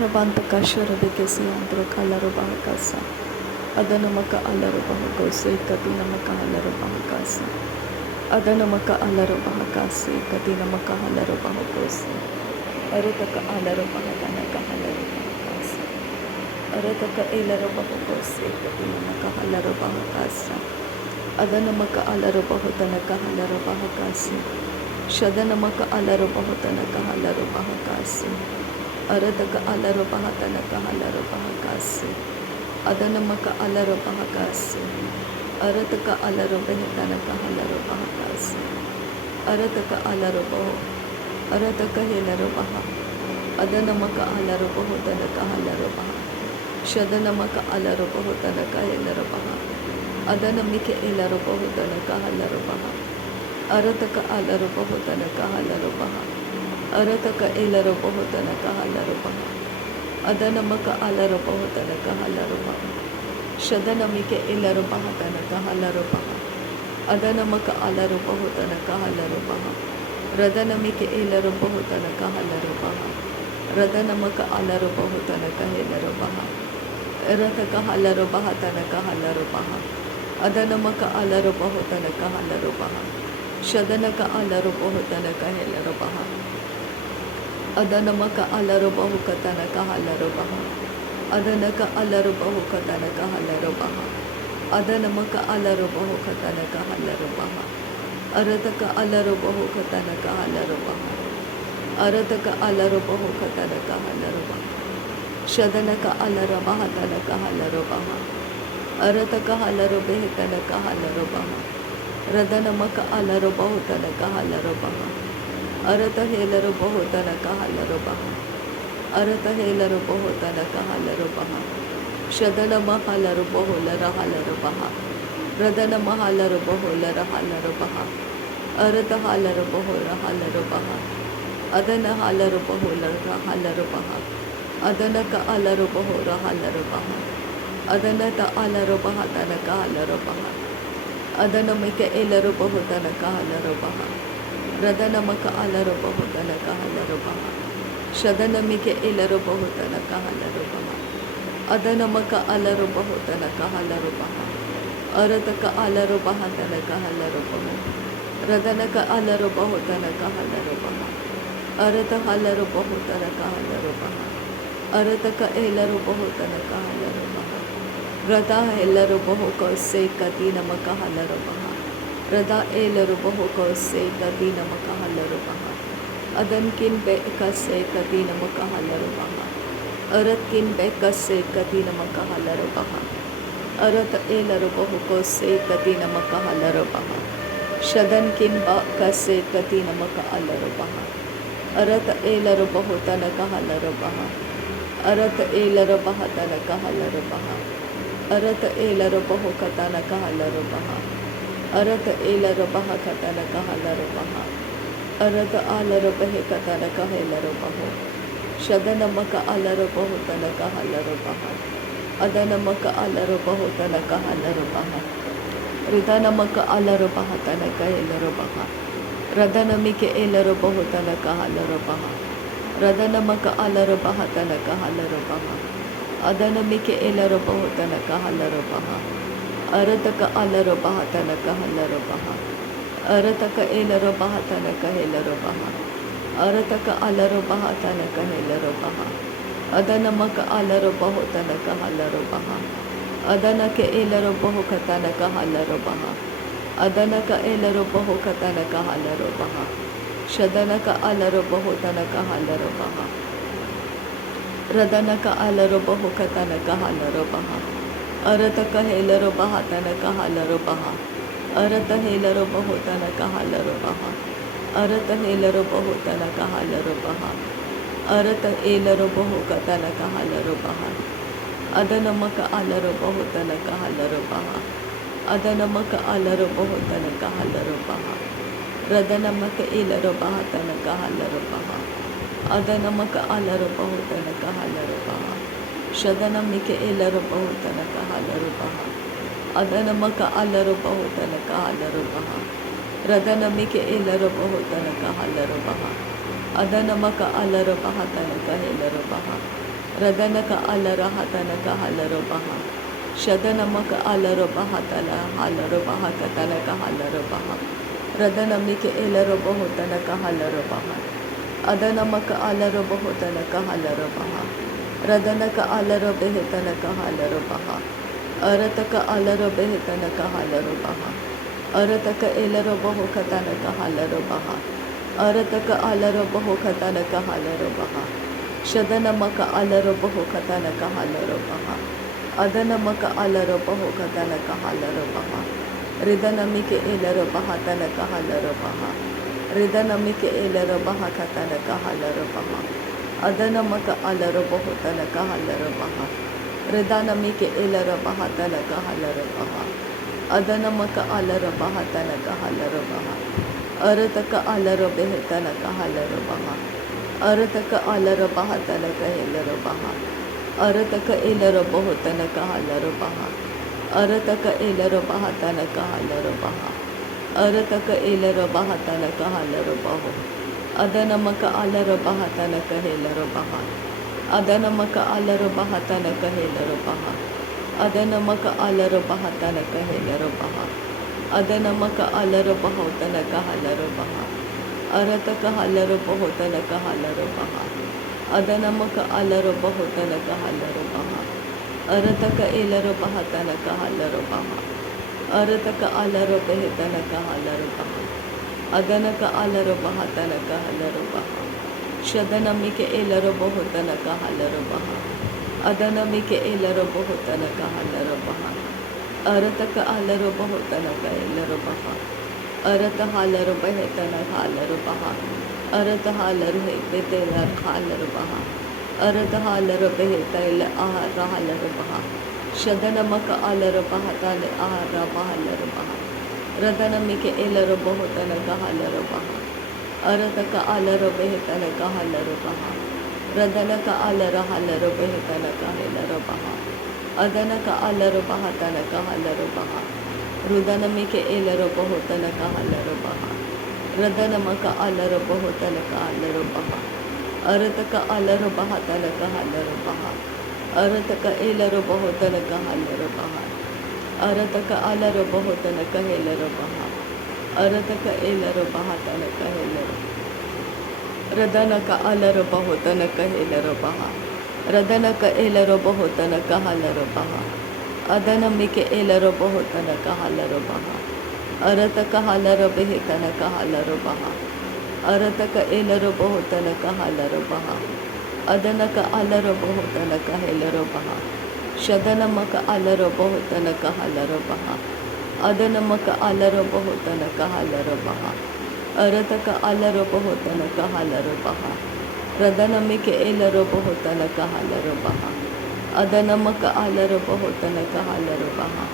Rabantakaşarabekesi androkalarabahakasa. Adanamaka alarabahakose katinamaka alarabahakasa. Adanamaka alarabahakase katinamaka alarabahakose. Arataka alarabahatanaka alarabahakasa. Arataka elarabahakose katinamaka alarabahakasa. Adanamaka alarabahatanaka alarabahakase. Shadanamaka alarabahatanaka alarabahakase. Arataka alarabahatanaka alarabahakase. Adanamaka alarabahakase. Arataka alarabahatanaka alarabahakase. Arataka alarabaho. Arataka helarabaha. Adanamaka alarabahatanaka alarabaha. Shadanamaka alarabahatanaka helarabaha. Adanamike elarabahatanaka alarabaha. Arataka alarabahatanaka alarabaha. Arataka elarabahatanaka alarabaha. Adanamaka alarabahatanaka alarabaha. Shadanamike elarabahatanaka alarabaha. Adanamaka alarabahatanaka alarabaha. Radanamike elarabahatanaka alarabaha. Radanamaka alarabahatanaka helarabaha. Arataka alarabahatanaka alarabaha. Adanamaka alarabahatanaka alarabaha. Shadanaka alarabahatanaka helarabaha. Adanamaka alarabahukatanaka halarabaha. Adanaka alarabahukatanaka halarabaha. Adanamaka alarabahukatanaka halarabaha. Arataka alarabahukatanaka halarabaha. Arataka alarabahukatanaka halarabaha. Shadanaka alarabahatanaka halarabaha. Arataka halarabahitanaka halarabaha. Radanamaka alarabahutanaka halarabaha. Arata helarabahutanaka halarabaha. Arata helarabahutanaka halarabaha. Shadanama halarabahulara halarabaha. Radanama halarabahulara halarabaha. Arata halarabahura halarabaha. Adana halarabahulara halarabaha. Adanaka alarabahura halarabaha. Adanata alarabahatanaka halarabaha. Adanamika elarabahutanaka halarabaha. Radanamaka alarabahutanaka halarabaha. Shadanamike elarabahutanaka halarabaha. Adanamaka alarabahutanaka halarabaha. Arataka alarabahatanaka halarabaha. Radanaka alarabahutanaka halarabaha. Arata halarabahutanaka halarabaha. Arataka elarabahutanaka halarabaha. Rada elarabahuka se katinamaka halarabaha. Rada elarabahuka se katinamaka halarabaha. Adankin be kase katinamaka halarabaha. Aratkin be kase katinamaka halarabaha. Arata elarabahuka se katinamaka halarabaha. Shadankin ba kase katinamaka halarabaha. Arata elarabahutanaka halarabaha. Arata elarabahatanaka halarabaha. Arata elarabahukatanaka halarabaha. Arata elarabahatanaka halarabaha. Arata alarabahikatanaka helarabaha. Shadanamaka alarabahutanaka halarabaha. Adanamaka alarabahutanaka halarabaha. Ridanamaka alarabahatanaka helarabaha. Radanamike elarabahutanaka halarabaha. Radanamaka alarabahatanaka halarabaha. Adanamike elarabahutanaka halarabaha. Arataka alarabahatanaka halarabaha. Arataka elarabahatanaka helarabaha. Arataka alarabahatanaka helarabaha. Adanamaka alarabahutanaka halarabaha. Adanaka elarabahukatanaka halarabaha. Adanaka elarabahukatanaka halarabaha. Shadanaka alarabahutanaka halarabaha. Radanaka alarabahukatanaka halarabaha. Arataka helarabahatanaka halarabaha. Arata helarabahutanaka halarabaha. Arata helarabahutanaka halarabaha. Arata elarabahukatanaka halarabaha. Adanamaka alarabahutanaka halarabaha. Adanamaka alarabahutanaka halarabaha. Radanamaka elarabahatanaka halarabaha. Adanamaka alarabahutanaka halarabaha. Shadanamika elarabahutanaka halarabaha. Adanamaka alarabahutanaka halarabaha. Radanamika elarabahutanaka halarabaha. Adanamaka alarabahatanaka helarabaha. रदनक अलरहतनक हलरबहा शदनमक अलरबहतला हलरबहकतनक हलरबहा रदनमिक एलरबहुतनक हलरबहा अदनमक अलरबहुतनक हलरबहा रदनक अलरबेहतनक हलरबहा अरतक अलरबेहतनक हलरबहा अरतक एलरबहुकतनक हलरबहा अरतक अलरबहुकतनक हलरबहा शदनमक अलरबहुकतनक हलरबहा अदनमक अलरबहुकतनक हलरबहा रिदनमिक एलरबहतनक हलरबहा रिदनमिक एलरबहकतनक हलरबहा अदनमक अलरबहुतनक हलरबहा रिदनमिक एलरबहतनक हलरबहा अदनमक अलरबहतनक हलरबहा अरतक अलरबेहतनक हलरबहा अरतक अलरबहतनक हेलरबहा अरतक एलरबहुतनक हलरबहा अरतक एलरबहतनक हलरबहा अरतक एलरबहतनक हलरबहा अदनमक अलरबहतनक हेलरबहा अदनमक अलरबहतनक हेलरबहा अदनमक अलरबहतनक हेलरबहा अदनमक अलरबहुतनक हलरबहा अरतक हलरबहुतनक हलरबहा अदनमक अलरबहुतनक हलरबहा अरतक एलरबहतनक हलरबहा अरतक अलरबेहतनक हलरबहा अदनक अलरबहतनक हलरबहा शदनमिक एलरबहुतनक हलरबहा अदनमिक एलरबहुतनक हलरबहा अरतक अलरबहुतनक एलरबहा अरत हलरबेहतनक हलरबहा अरत हलरबेहतनक हलरबहा अरत हलरबेहतल आहर हलरबहा शदनमक अलरबहतन आहर हलरबहा रदनमिक एलरबहुतनक हलरबहा अरतक अलरबेहतनक हलरबहा रदनक अलरबेहतनक हलरबहा अदनक अलरबहतनक हलरबहा रुदनमिक एलरबहुतनक हलरबहा रदनमक अलरबहुतनक हलरबहा अरतक अलरबहतनक हलरबहा अरतक एलरबहुतनक हलरबहा अरतक अलरबहुतनक हेलरबहा अरतक एलरबहतनक हेलरबहा रदनक अलरबहुतनक हेलरबहा रदनक एलरबहुतनक हलरबहा अदनमिक एलरबहुतनक हलरबहा अरतक हलरबेहतनक हलरबहा अरतक एलरबहुतनक हलरबहा अदनक अलरबहुतनक हेलरबहा शदनमक अलरबहुतनक हलरबहा अदनमक अलरबहुतनक हलरबहा अरतक अलरबहुतनक हलरबहा रदनमिक एलरबहुतनक हलरबहा अदनमक अलरबहुतनक हलरबहा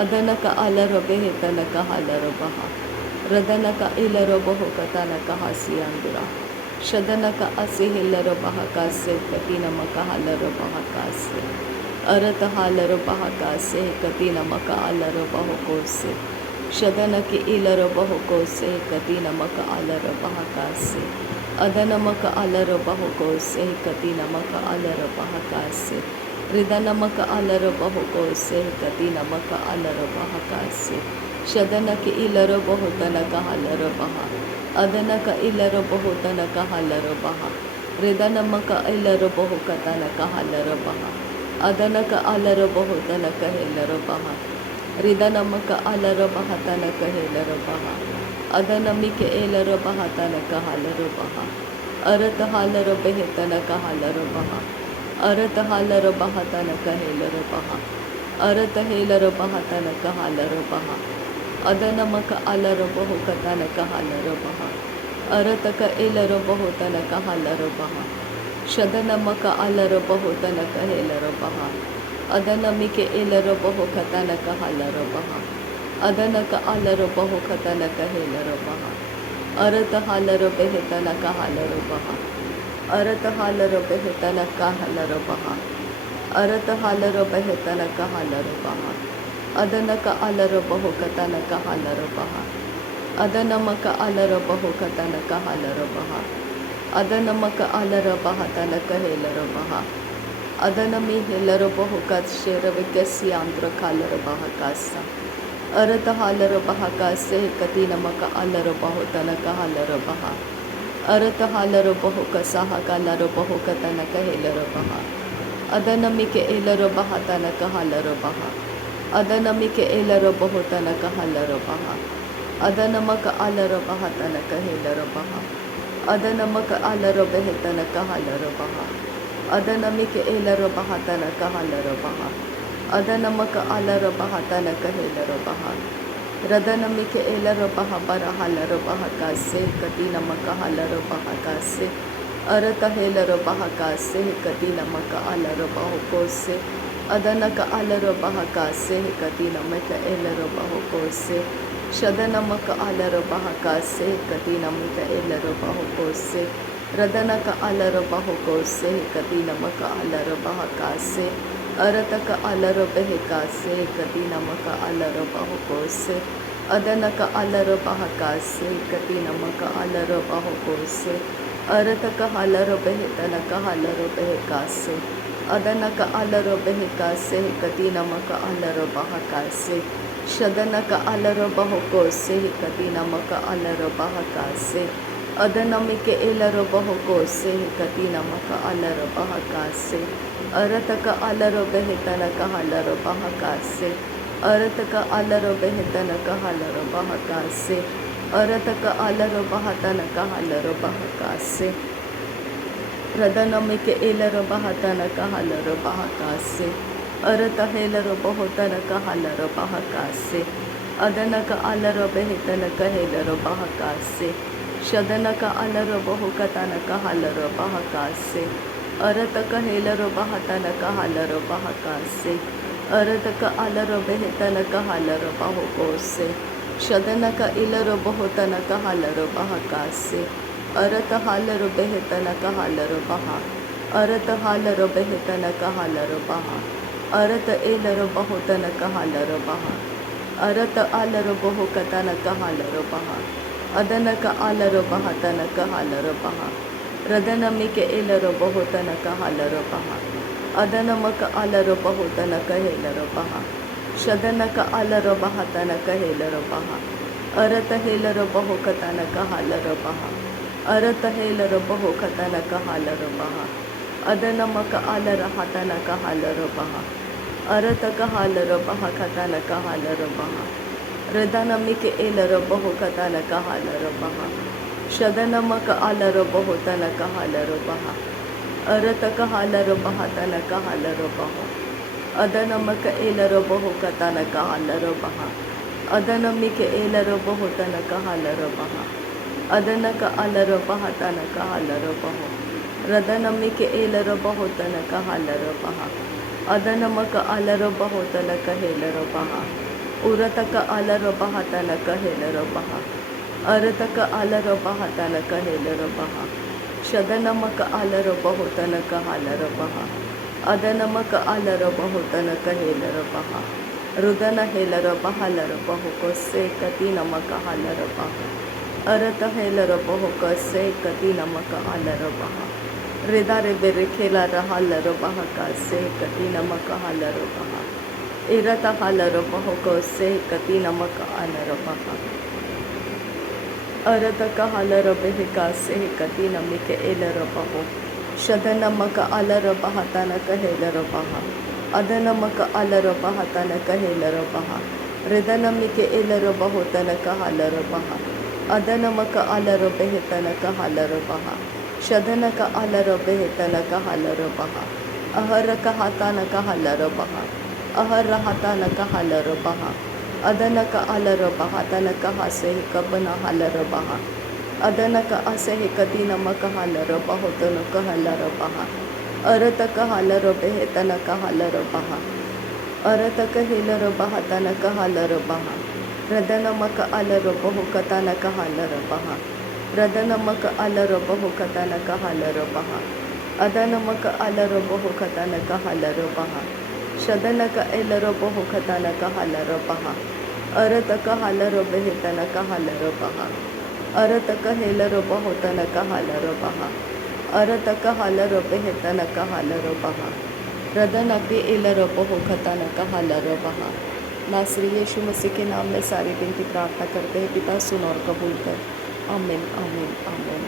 अदनक अलरबेहतनक हलरबहा रदनक एलरबहुकतनक हसियंदुरा शदनक असिहिलरबहकासे कतिनमक हलरबहकासे अरत हलरबहकासे कतिनमक अलरबहकोसे शदनक इलरबहकोसे कतिनमक अलरबहकासे अदनमक अलरबहकोसे कतिनमक अलरबहकासे रिदनमक अलरबहकोसे कतिनमक अलरबहकासे शदनक इलरबहुतनक हलरबहा अदनक इलरबहुतनक हलरबहा रिदनमक इलरबहुकतनक हलरबहा अदनक अलरबहुतनक हेलरबहा रिदनमक अलरबहतनक हेलरबहा अदनमिक एलरबहतनक हलरबहा अरत हलरबेहतनक हलरबहा अरत हलरबहतनक हेलरबहा अरत हेलरबहतनक हलरबहा अदनमक अलरबहुकतनक हलरबहा अरतक एलरबहुतनक हलरबहा शदनमक अलरबहुतनक हेलरबहा अदनमिक एलरबहुकतनक हलरबहा अदनक अलरबहुकतनक हेलरबहा अरत हलरबेहतनक हलरबहा अरत हलरबेहतनक हलरबहा अरत हलरबेहतनक हलरबहा अदनक अलरबहुकतनक हलरबहा अदनमक अलरबहुकतनक हलरबहा अदनमक अलरबहतनक हेलरबहा Adanami helero bohukat sheravekesi andra kalero bahakasa. Arata halero bahakase katina maka alero bahutana kahalero baha. Arata halero bohukasa hakalero bohukatana kahelero baha. Adanamike elero bahatana kahalero baha. Adanamike elero bohutana kahalero baha. Adanamaka alero bahatana kahelero baha. Adanamaka alero behetana kahalero baha. Adanamike elero bahatana kahalero baha. Adanamaka alero bahatana kahelero baha. Radanamike elero baha barahalero bahakase katina maka halero bahakase. Arata helero bahakase katina maka alero bahokose. Adanaka alero bahakase katina maka elero bahokose. Shadanamaka alero bahakase katina maka elero bahokose. Radanaka alero bahokose katina maka alero bahakase. Arataka alero behekase katina maka alero bahokose. Adanaka alero bahakase katina maka alero bahokose. Arataka alero behetanaka alero behekase. Adanaka alero behekase katina maka alero bahakase. Shadanaka alero bahokose katina maka alero bahakase. Adanamike elero bahokose katina maka alero bahakase. Arataka alero behetanaka alero bahakase. Arataka alero behetanaka alero bahakase. Arataka alero bahatanaka alero bahakase. Radanamike elero bahatanaka alero bahakase. Arata helero bahotanaka alero bahakase. Adanaka alero behetanaka helero bahakase. Shadanaka alero bahukatanaka alero bahakase. Arataka helero bahatanaka alero bahakase. Arataka alero behetanaka alero bahokose. Shadanaka ilero bahotanaka alero bahakase. Arata halero behetanaka alero baha. Arata halero behetanaka alero baha. Arata elero bahotanaka alero baha. Arata alero bahukatanaka alero baha. Adanaka alero bahatanaka alero baha. Radanamike elero bahotanaka alero baha. Adanamaka alero bahotanaka helero baha. Shadanaka alero bahatanaka helero baha. Arata helero bahukatanaka alero baha. Arata helero bahukatanaka alero baha. Adanamaka alero hatanaka alero baha. Arataka alero bahakatanaka alero baha. Radanamike elero bahukatanaka alero baha. Shadanamaka alero bahutanaka alero baha. Arataka alero bahatanaka alero baha. Adanamaka elero bahukatanaka alero baha. Adanamike elero bahutanaka alero baha. Adanaka alero bahatanaka alero baha. Radanamike elero bahutanaka alero baha. Adanamaka alero bahutanaka helero baha. Urataka alero bahatanaka helero baha. Arataka alero bahatanaka helero baha. Shadanamaka alero bahutanaka alero baha. Adanamaka alero bahutanaka helero baha. Rudana helero bahalero bahukose katina maka alero baha. Arata helero bahukose katina maka alero baha. Redare berekela rahalero bahakase katina maka alero baha. Irata halero bahukose katina maka alero baha. Arataka halero behekase katina mike elero baho. Shadanamaka alero bahatanaka helero baha. Adanamaka alero bahatanaka helero baha. Redanamike elero bahotanaka halero baha. Adanamaka alero behetanaka halero baha. Shadanaka alero behetanaka halero baha. Aharaka hatanaka halero baha. Ahara hatanaka halero baha. Adanaka alero bahatanaka hasehi kabana halero baha. Adanaka asehi kadina maka halero bahotanaka halero baha. Arataka halero behetanaka halero baha. Arataka hilero bahatanaka halero baha. Radanamaka alero bahukatanaka halero baha. Radanamaka alero bahukatanaka halero baha. Adanamaka alero bahukatanaka halero baha. Shadanaka elero bahukatanaka halero baha. Arataka halero behetanaka halero baha. Arataka helero bahutanaka halero baha. Arataka halero behetanaka halero baha. रदन अग्नि L रब हो खता न कहा ल रबहा। नासरी यीशु मसीह के नाम में सारी विनती प्रार्थना करते हैं पिता, सुन और कबूल कर। आमीन आमीन आमीन।